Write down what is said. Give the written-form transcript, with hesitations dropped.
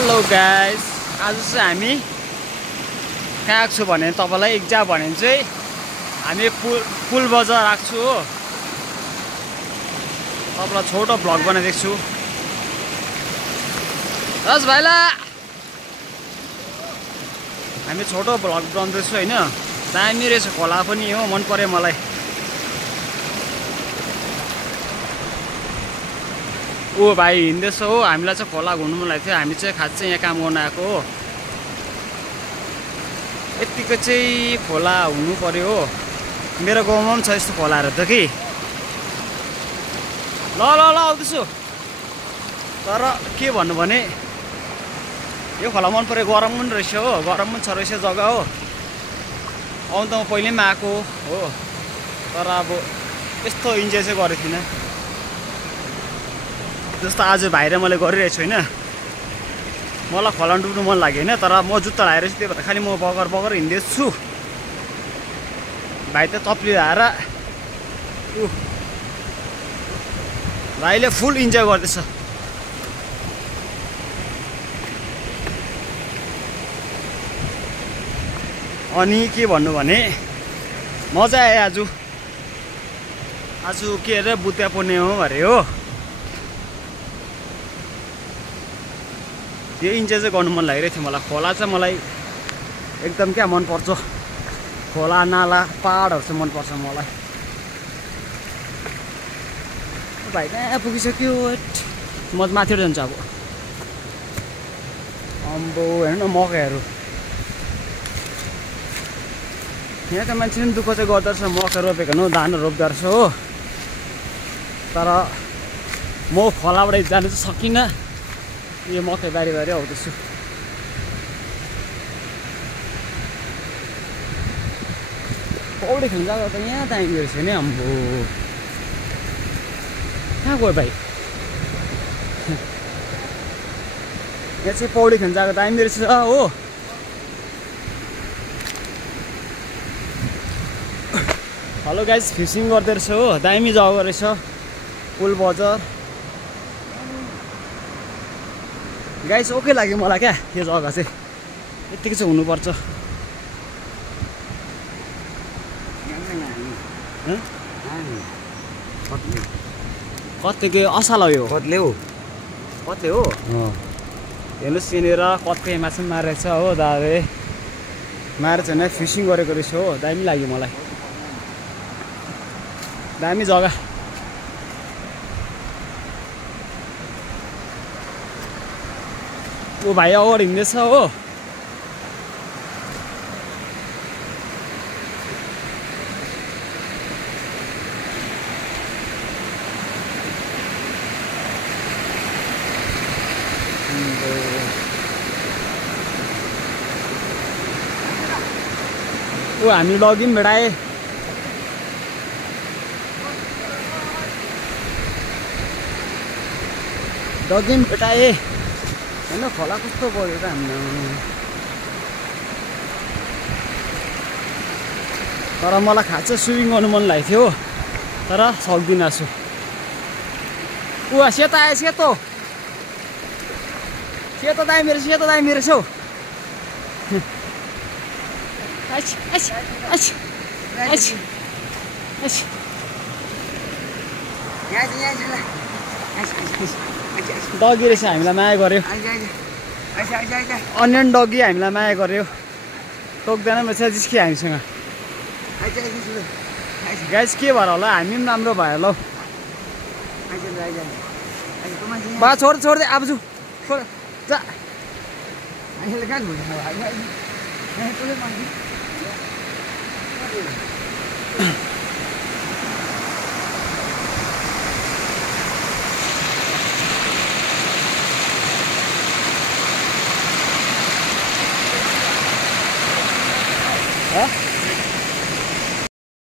Hello guys, आज चाहिँ हामी कहाँ आएको छु भने तपाईलाई एक्जा भने चाहिँ हामी पुल बजार आएको छु हो। तपाईलाई छोटो भ्लग बनाइदिएको छु। रस भाइला हामी छोटो भ्लग बनाउँदैछु हैन। दामी रहेछ खोला पनि हो, मन पर्यो मलाई। ओ भाइ हिँड्दैछ हो। हामीलाई चाहिँ खोला घुम्नु मन लागेको थियो। हामी चाहिँ खास चाहिँ यहाँ काम गर्न आएको हो। यतिको चाहिँ खोला हुनु पर्यो हो। मेरो गाउँमा पनि छ यस्तो खोलाहरू त कि। ल ल ल आउँदैछु। तर के भन्नु भने यो खोला मन पर्यो। गरम पनि रहेछ हो, गरम पनि छ रहेछ जग्गा हो। आउनु त म पहिले पनि आएको हो, तर अब यस्तो इन्जोय चाहिँ गरेको थिइनँ जस्तो आज भाइ र मैले गरिरहेको छु हैन। मलाई खोला डुब्नु मन लाग्यो हैन, तर म जुत्ता लगाएर चाहिँ त्यही भएर खालि म बगर बगर हिँड्दैछु। भाइ त तप्ली आएर भाइले फुल इन्जोय गर्दैछ। अनि के भन्नु भने मजा आयो आज के अरे बुद्ध पूर्णिमा हो अरे हो। यो इन्जोय चाहिँ गर्नु मन लागिरहेको थियो मलाई। खोला चाहिँ मलाई एकदम क्या मनपर्छ। खोला नाला पहाडहरू चाहिँ मनपर्छ मलाई। भाइ कहाँ पुगिसक्यो। म माथि जान्छु अब। अम्बो हेर्नु न मकैहरू। यहाँका मान्छे पनि दुःख चाहिँ गर्दो रहेछ। मकै रोपेको हो, धान रोप्दो रहेछ हो। तर म खोलाबाट जानु चाहिँ सकिनँ। यो मकै बारी आउँदैछु। पौडी खेल्नु जाँदा त यहाँ दामी रहेछ नि। अम्बो कहाँ गयो भाइ। यहाँ चाहिँ पौडी खेल्नु जाँदा दामी रहेछ हो। हेलो गाइस, फिसिङ गर्दै रहेछ हो। दामी जग्गा रहेछ पुल बजार। गाइस ओके लाग्यो मलाई क्या यो जग्गा चाहिँ। यतिकै चाहिँ हुनुपर्छ। कतिको असाल हो यो। कत्ले हो हेर्नुहोस्। यहाँनिर कत्ले माछा पनि मारेको छ हो। दावे मारेर चाहिँ फिसिङ गरेको रहेछ हो। दामी लाग्यो मलाई। दामी जग्गा। ओ भाइ अगाडि हिँड्दैछ हो। ओ हामी लग्यौँ भेडाए। लग्यौँ भेटाए होइन। खोला कस्तो पऱ्यो त हामी। तर मलाई खास स्विमिङ गर्नु मन लागेको थियो तर सक्दिनँ छु। ऊ सेतो आयो। सेतो दामी रहेछ हौ। डगी रहेछ, हामीलाई माया गर्यो। अनियन डगी हामीलाई माया गर्यो। टोक्दैन रहेछ, जिस्कियो हामीसँग। गाइस के भएर होला, हामी पनि राम्रो भयो ल। बा छोड्दै अब छु जा।